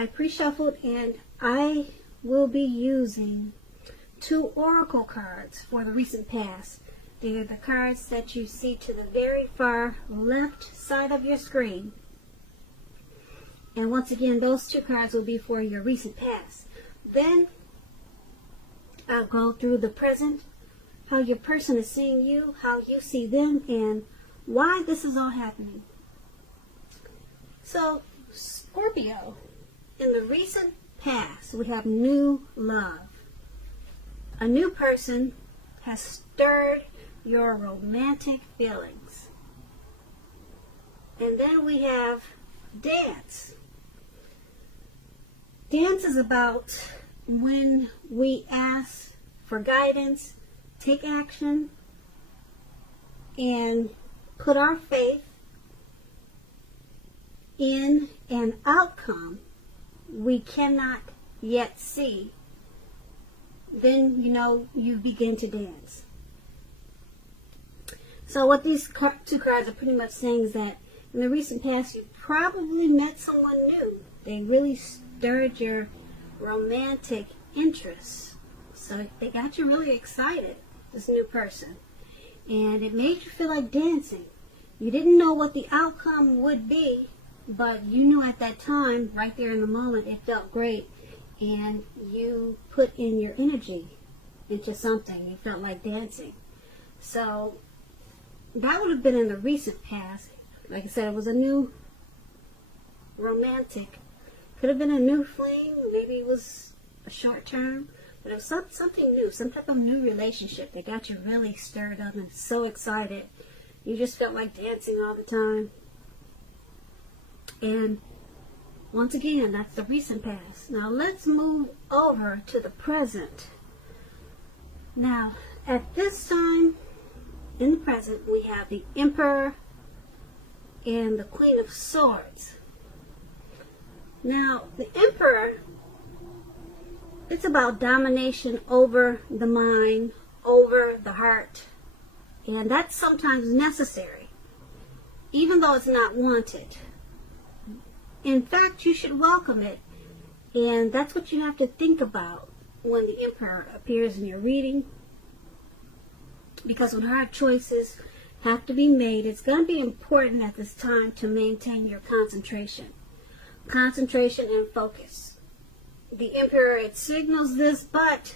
I pre-shuffled, and I will be using 2 oracle cards for the recent past. They are the cards that you see to the very far left side of your screen. And once again, those 2 cards will be for your recent past. Then I'll go through the present, how your person is seeing you, how you see them, and why this is all happening. So, Scorpio, in the recent past, we have new love. A new person has stirred your romantic feelings. And then we have dance. Dance is about when we ask for guidance, take action, and put our faith in an outcome we cannot yet see. Then, you begin to dance. So what these 2 cards are pretty much saying is that in the recent past, you probably met someone new. They really stirred your romantic interest. So they got you really excited, this new person. And it made you feel like dancing. You didn't know what the outcome would be, but you knew at that time, right there in the moment, it felt great. And you put in your energy into something. You felt like dancing. So that would have been in the recent past. Like I said, it was a new romantic. Could have been a new fling. Maybe it was a short term. But it was something new. Some type of new relationship that got you really stirred up and so excited. You just felt like dancing all the time. And once again, that's the recent past. Now let's move over to the present. Now, at this time, in the present, we have the Emperor and the Queen of Swords. Now, the Emperor, it's about domination over the mind, over the heart. And that's sometimes necessary, even though it's not wanted. In fact, you should welcome it. And that's what you have to think about when the Emperor appears in your reading. Because when hard choices have to be made, it's going to be important at this time to maintain your concentration. Concentration and focus. The Emperor, it signals this, but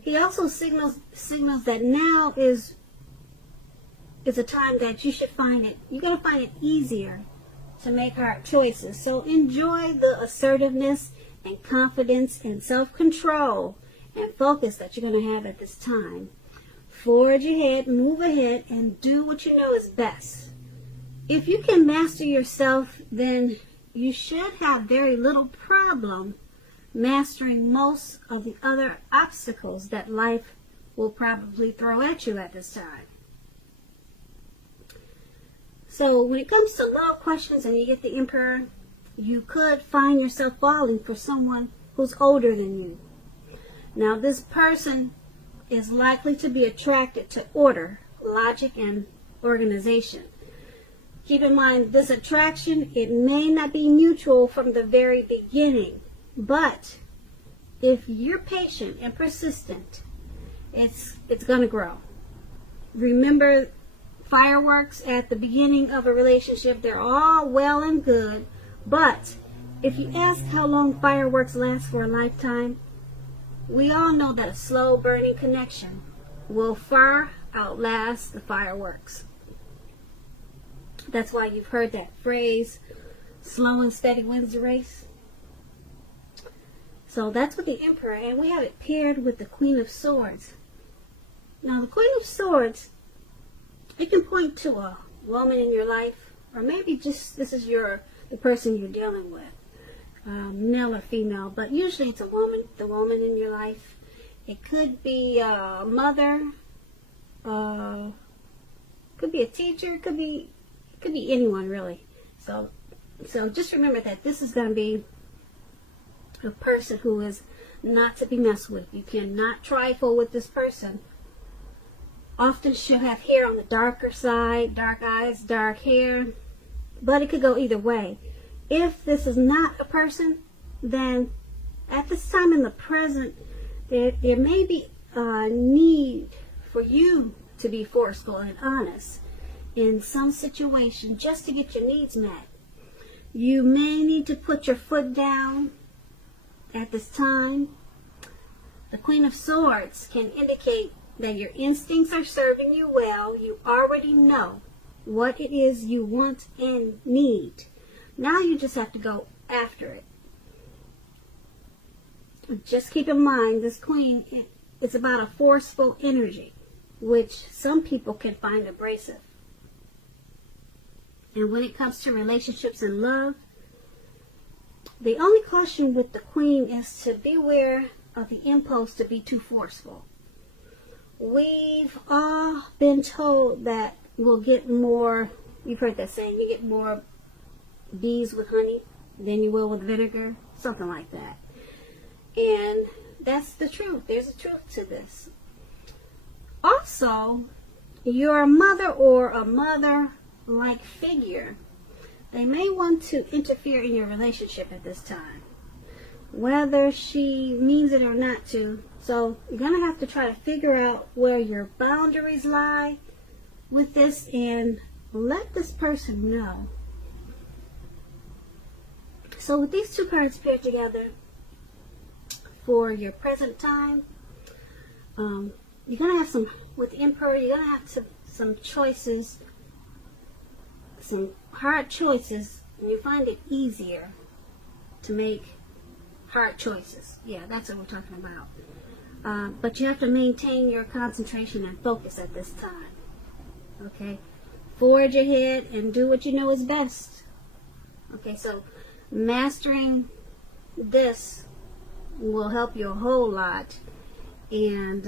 he also signals that now is a time that you should you're going to find it easier to make hard choices. So enjoy the assertiveness and confidence and self-control and focus that you're going to have at this time. Forge ahead, move ahead, and do what you know is best. If you can master yourself, then you should have very little problem mastering most of the other obstacles that life will probably throw at you at this time. So when it comes to love questions and you get the Emperor, you could find yourself falling for someone who's older than you. Now this person is likely to be attracted to order, logic, and organization. Keep in mind, this attraction, it may not be mutual from the very beginning, but if you're patient and persistent, it's going to grow. Remember, fireworks at the beginning of a relationship, they're all well and good, but if you ask how long fireworks last for a lifetime, we all know that a slow burning connection will far outlast the fireworks. That's why you've heard that phrase, slow and steady wins the race. So that's with the Emperor, and we have it paired with the Queen of Swords. Now the Queen of Swords, it can point to a woman in your life, or maybe just this is the person you're dealing with, male or female, but usually it's a woman, the woman in your life. It could be a mother, could be a teacher, could be anyone really. So just remember that this is going to be a person who is not to be messed with. You cannot trifle with this person. Often she'll have hair on the darker side, dark eyes, dark hair, but it could go either way. If this is not a person, then at this time in the present, there may be a need for you to be forceful and honest in some situation just to get your needs met. You may need to put your foot down at this time. The Queen of Swords can indicate that your instincts are serving you well. You already know what it is you want and need. Now you just have to go after it. Just keep in mind, this Queen is about a forceful energy, which some people can find abrasive. And when it comes to relationships and love, the only caution with the Queen is to beware of the impulse to be too forceful. We've all been told that we'll get more, you've heard that saying, you get more bees with honey than you will with vinegar, something like that. And that's the truth. There's a truth to this. Also, your mother or a mother-like figure, they may want to interfere in your relationship at this time, whether she means it or not to. So you're going to have to try to figure out where your boundaries lie with this and let this person know. So with these two cards paired together for your present time, you're going to have some, with the Emperor, you're going to have some choices, some hard choices, and you find it easier to make hard choices. Yeah, that's what we're talking about. But you have to maintain your concentration and focus at this time. Okay? Forge ahead and do what you know is best. Okay, so mastering this will help you a whole lot. And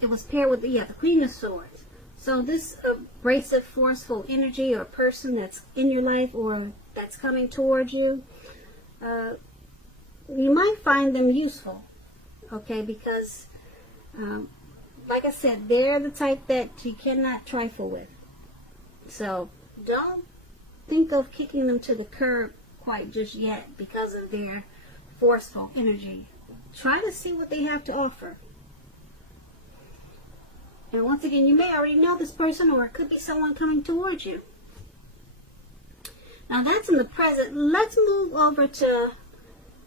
it was paired with the Queen of Swords. So this abrasive, forceful energy or person that's in your life or that's coming towards you, you might find them useful, okay? Because, like I said, they're the type that you cannot trifle with. So don't think of kicking them to the curb quite just yet because of their forceful energy. Try to see what they have to offer. And once again, you may already know this person, or it could be someone coming towards you. Now that's in the present. Let's move over to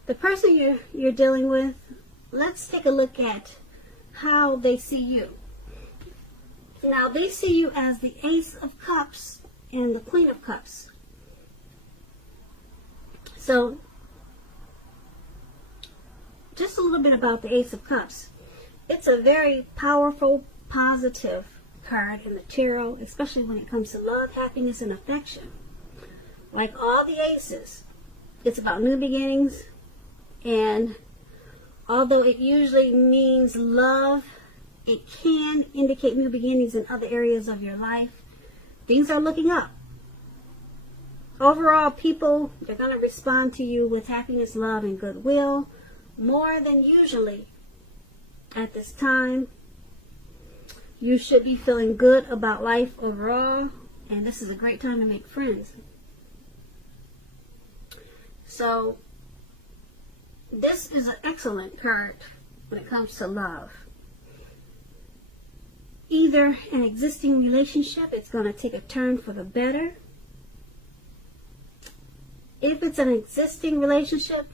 the person you're dealing with. Let's take a look at how they see you. Now they see you as the Ace of Cups and the Queen of Cups. So just a little bit about the Ace of Cups. It's a very powerful, positive card in the tarot, especially when it comes to love, happiness, and affection. Like all the aces, it's about new beginnings, and although it usually means love, it can indicate new beginnings in other areas of your life. Things are looking up. Overall, people, they're going to respond to you with happiness, love, and goodwill more than usually at this time. You should be feeling good about life overall, and this is a great time to make friends. So this is an excellent card when it comes to love. Either an existing relationship, it's going to take a turn for the better. If it's an existing relationship,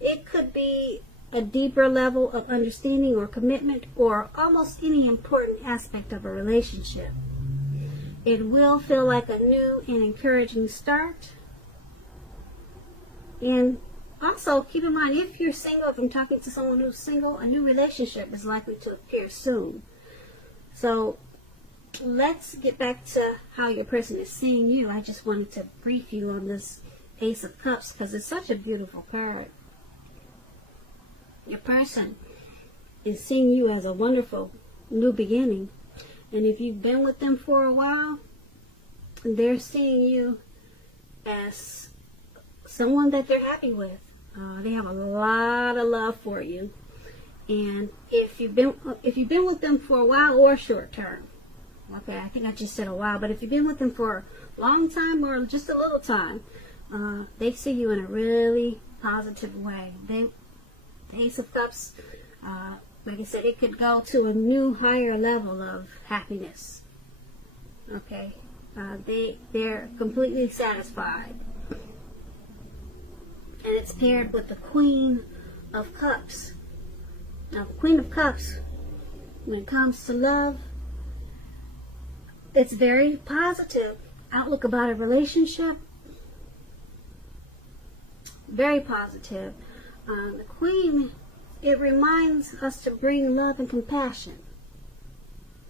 it could be a deeper level of understanding or commitment, or almost any important aspect of a relationship. It will feel like a new and encouraging start. And also keep in mind, if you're single, if I'm talking to someone who's single, a new relationship is likely to appear soon. So let's get back to how your person is seeing you. I just wanted to brief you on this Ace of Cups because it's such a beautiful card. Your person is seeing you as a wonderful new beginning. And if you've been with them for a while, they're seeing you as someone that they're happy with. They have a lot of love for you. And if you've been with them for a while or short term, Okay, I think I just said a while, but if you've been with them for a long time or just a little time, they see you in a really positive way. The Ace of Cups, like I said, it could go to a new, higher level of happiness. Okay, they're completely satisfied, and it's paired with the Queen of Cups. Now, the Queen of Cups, when it comes to love, it's very positive outlook about a relationship. Very positive. The Queen, it reminds us to bring love and compassion.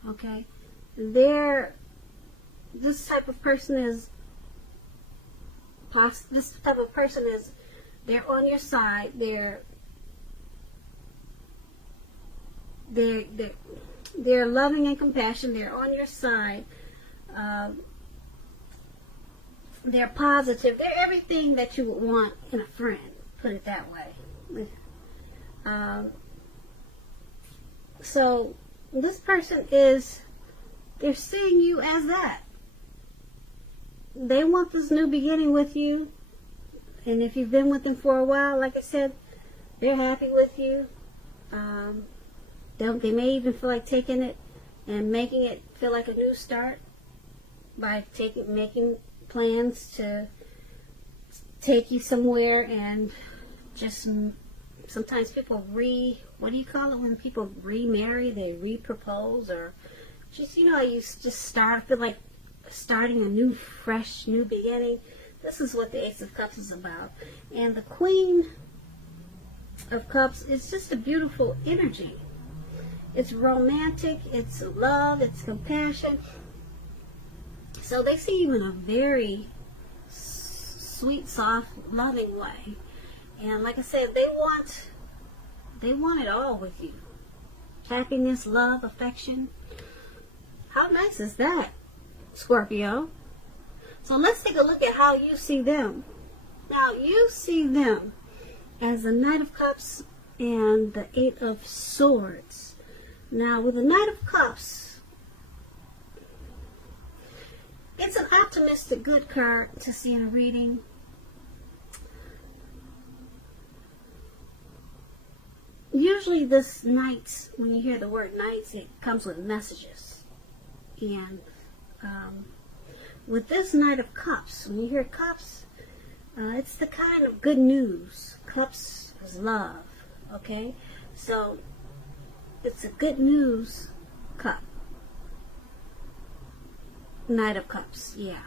Okay? This type of person is, they're on your side. They're loving and compassion. They're on your side. They're positive. They're everything that you would want in a friend. Put it that way. So this person they're seeing you as that. They want this new beginning with you. And if you've been with them for a while, like I said, they're happy with you. They may even feel like taking it and making it feel like a new start by making plans to take you somewhere, and just sometimes people what do you call it when people remarry? They repropose, or just, how you just feel like starting a new, fresh, new beginning. This is what the Ace of Cups is about. And the Queen of Cups is just a beautiful energy. It's romantic, it's love, it's compassion. So they see you in a very sweet, soft, loving way. And like I said, they want it all with you. Happiness, love, affection. How nice is that, Scorpio? So let's take a look at how you see them. Now, you see them as the Knight of Cups and the Eight of Swords. Now, with the Knight of Cups, it's an optimistic, good card to see in a reading. Usually this Knights, when you hear the word Knights, it comes with messages. And with this Knight of Cups, when you hear Cups, it's the kind of good news. Cups is love, okay? So it's a good news cup. Knight of Cups, yeah.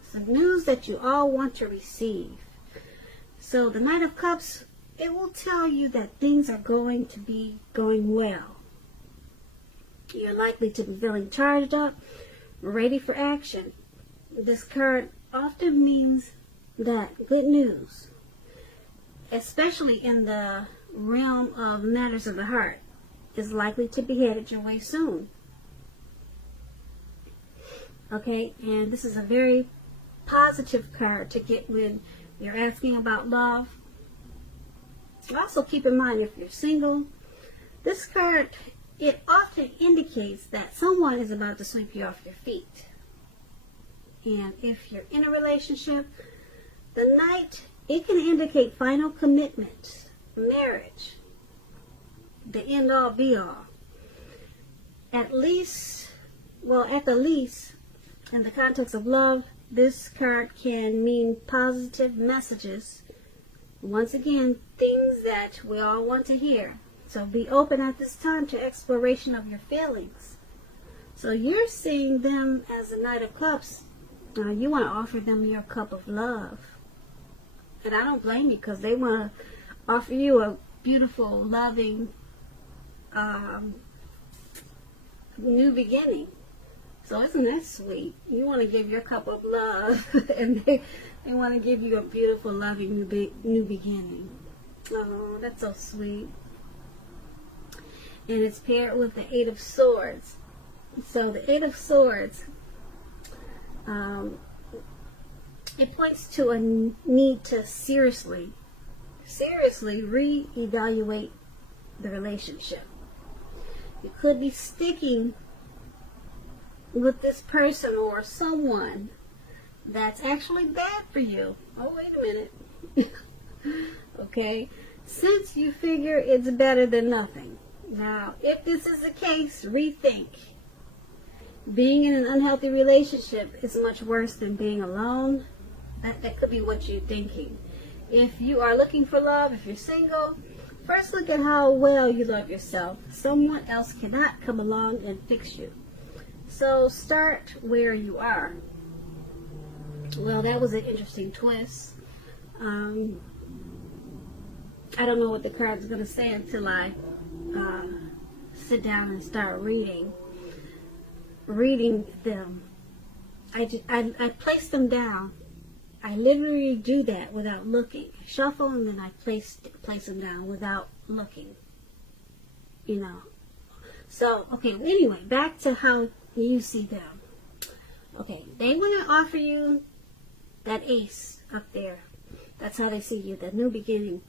It's the news that you all want to receive. So the Knight of Cups, it will tell you that things are going to be going well. You're likely to be feeling charged up, ready for action. This card often means that good news, especially in the realm of matters of the heart, is likely to be headed your way soon. Okay, and this is a very positive card to get when you're asking about love. Also keep in mind, if you're single, this card, it often indicates that someone is about to sweep you off your feet. And if you're in a relationship, the Knight, it can indicate final commitment, marriage, the end all be all. At the least, in the context of love, this card can mean positive messages. Once again, things that we all want to hear. So be open at this time to exploration of your feelings. So you're seeing them as a Knight of Cups. You want to offer them your cup of love. And I don't blame you, because they want to offer you a beautiful, loving, new beginning. So isn't that sweet? You want to give your cup of love, and they want to give you a beautiful, loving new beginning. Oh, that's so sweet. And it's paired with the Eight of Swords. So the Eight of Swords, it points to a need to seriously reevaluate the relationship. You could be sticking with this person or someone that's actually bad for you. Oh, wait a minute. Okay? Since you figure it's better than nothing. Now, if this is the case, rethink. Being in an unhealthy relationship is much worse than being alone. That could be what you're thinking. If you are looking for love, if you're single, first look at how well you love yourself. Someone else cannot come along and fix you. So start where you are. Well, that was an interesting twist. I don't know what the card's going to say until I sit down and start reading them. I place them down. I literally do that without looking. I shuffle and then I place them down without looking. You know. So, okay, anyway, back to how you see them. Okay, they want to offer you that ace up there. That's how they see you, the new beginning.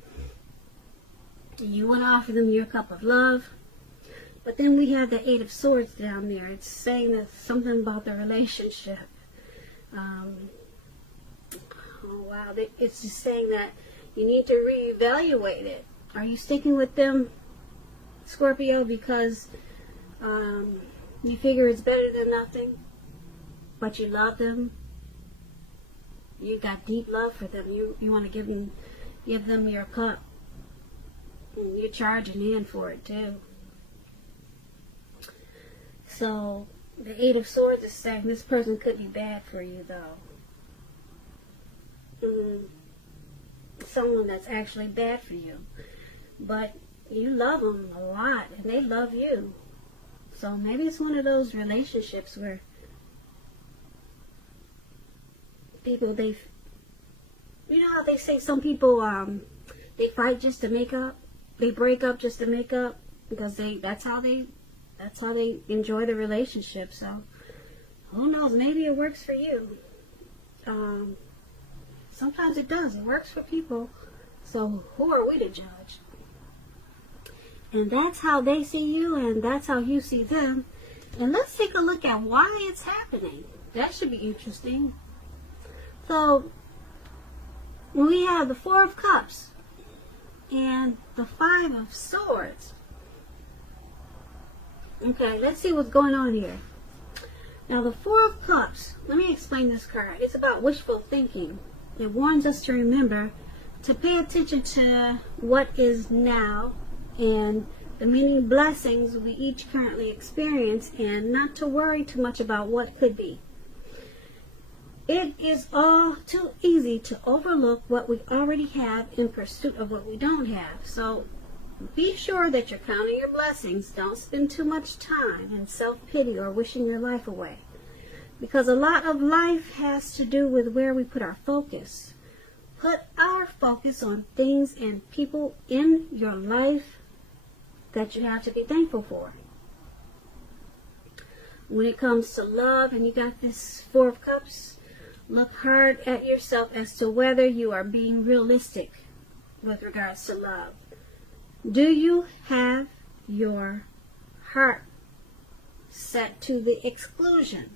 You want to offer them your cup of love. But then we have the 8 of Swords down there. It's saying that something about the relationship. Oh, wow. It's just saying that you need to reevaluate it. Are you sticking with them, Scorpio, because you figure it's better than nothing, but you love them? You got deep love for them. You want to give them your cup. And you're charging in for it, too. So, the 8 of Swords is saying this person could be bad for you, though. Someone that's actually bad for you. But you love them a lot, and they love you. So, maybe it's one of those relationships where people, you know how they say some people, they fight just to make up? They break up just to make up? Because that's how they enjoy the relationship. So, who knows? Maybe it works for you. Sometimes it does. It works for people. So, who are we to judge? And that's how they see you, and that's how you see them. And let's take a look at why it's happening. That should be interesting. So, when we have the 4 of Cups and the 5 of Swords. Okay, let's see what's going on here. Now, the 4 of Cups, let me explain this card. It's about wishful thinking. It warns us to remember to pay attention to what is now and the many blessings we each currently experience, and not to worry too much about what could be. It is all too easy to overlook what we already have in pursuit of what we don't have. So be sure that you're counting your blessings. Don't spend too much time in self-pity or wishing your life away. Because a lot of life has to do with where we put our focus. Put our focus on things and people in your life that you have to be thankful for. When it comes to love, and you got this 4 of Cups, look hard at yourself as to whether you are being realistic with regards to love. Do you have your heart set to the exclusion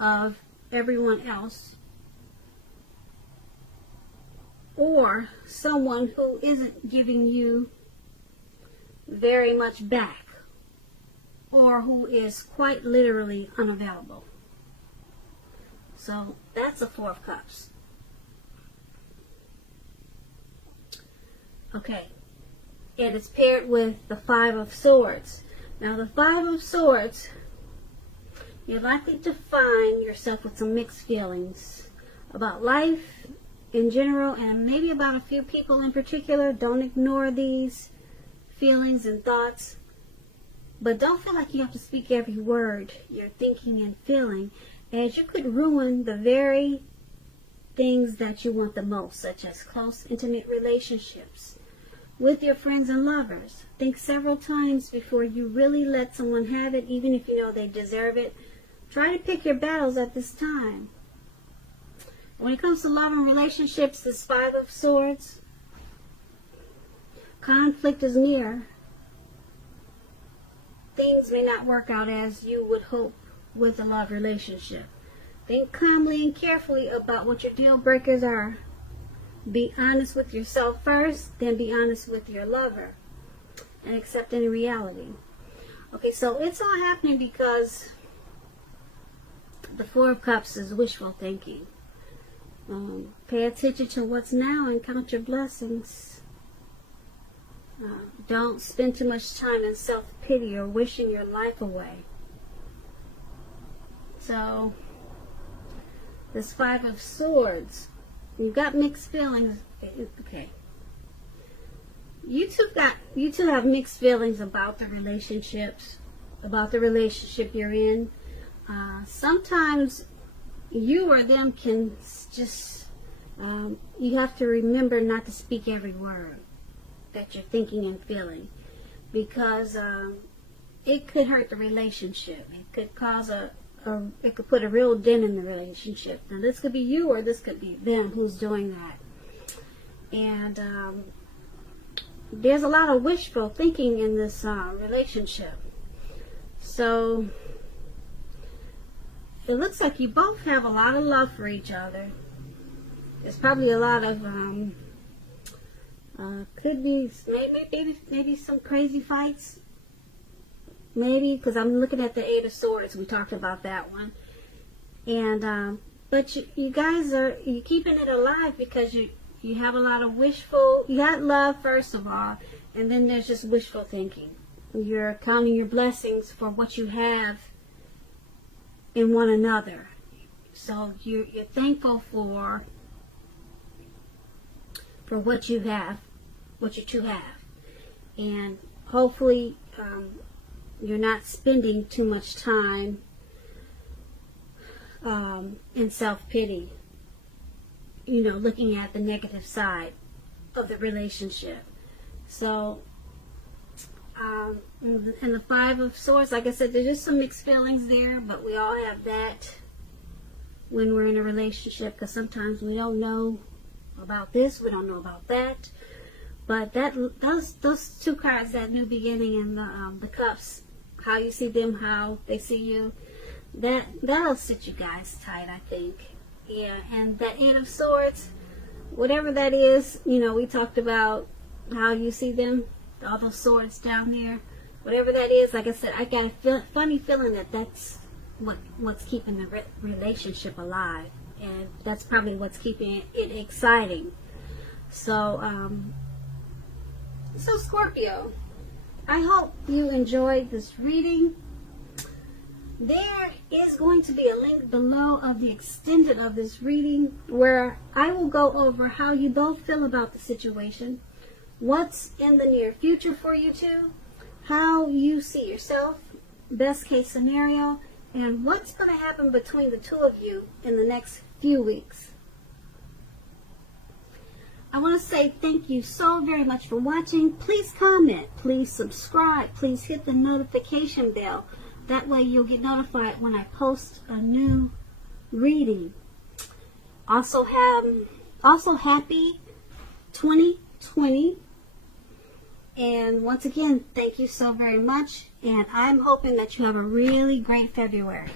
of everyone else, or someone who isn't giving you very much back, or who is quite literally unavailable? So that's a 4 of Cups. Okay. And it's paired with the 5 of Swords. Now, the 5 of Swords, you're likely to find yourself with some mixed feelings about life in general, and maybe about a few people in particular. Don't ignore these feelings and thoughts. But don't feel like you have to speak every word you're thinking and feeling, as you could ruin the very things that you want the most, such as close, intimate relationships with your friends and lovers. Think several times before you really let someone have it, even if you know they deserve it. Try to pick your battles at this time. When it comes to love and relationships, this 5 of Swords, conflict is near. Things may not work out as you would hope with a love relationship. Think calmly and carefully about what your deal breakers are. Be honest with yourself first, then be honest with your lover, and accept any reality. Okay, so it's all happening because the Four of Cups is wishful thinking. Pay attention to what's now and count your blessings. Don't spend too much time in self-pity or wishing your life away. So, this Five of Swords, you've got mixed feelings. Okay. You two have mixed feelings about the relationships, about the relationship you're in. Sometimes you or them can just, you have to remember not to speak every word that you're thinking and feeling, because it could hurt the relationship. It could cause it could put a real dent in the relationship. Now this could be you or this could be them who's doing that. And there's a lot of wishful thinking in this relationship. So it looks like you both have a lot of love for each other. There's probably a lot of could be maybe some crazy fights. Maybe, because I'm looking at the Eight of Swords. We talked about that one. And but you guys are keeping it alive because you have a lot of you got love first of all, and then there's just wishful thinking. You're counting your blessings for what you have in one another. So you're thankful for what you have, what you two have. And hopefully you're not spending too much time in self-pity, looking at the negative side of the relationship. So and the Five of Swords, like I said, there's just some mixed feelings there, but we all have that when we're in a relationship, because sometimes we don't know about this, we don't know about that. But those two cards, that new beginning and the cups, how you see them, how they see you, that'll sit you guys tight, I think. Yeah, and that Eight of Swords, whatever that is, we talked about how you see them, all those swords down there. Whatever that is, like I said, I got a funny feeling that that's what's keeping the relationship alive, and that's probably what's keeping it exciting. So, so Scorpio, I hope you enjoyed this reading. There is going to be a link below of the extended of this reading where I will go over how you both feel about the situation, what's in the near future for you two, how you see yourself, best case scenario, and what's going to happen between the two of you in the next few weeks. I want to say thank you so very much for watching. Please comment, please subscribe, please hit the notification bell. That way you'll get notified when I post a new reading. Also happy 2020. And once again, thank you so very much. And I'm hoping that you have a really great February.